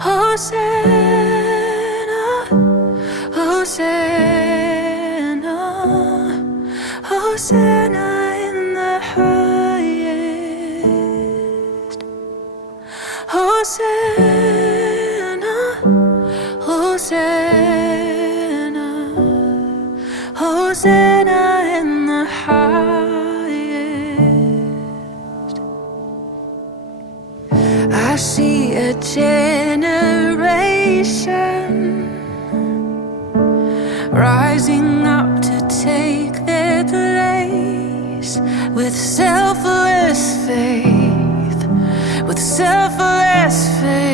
Hosanna, Hosanna, Hosanna in the highest. Hosanna, Hosanna, Hosanna in the highest. I see a generation rising up to take their place with selfless faith, with selfless faith.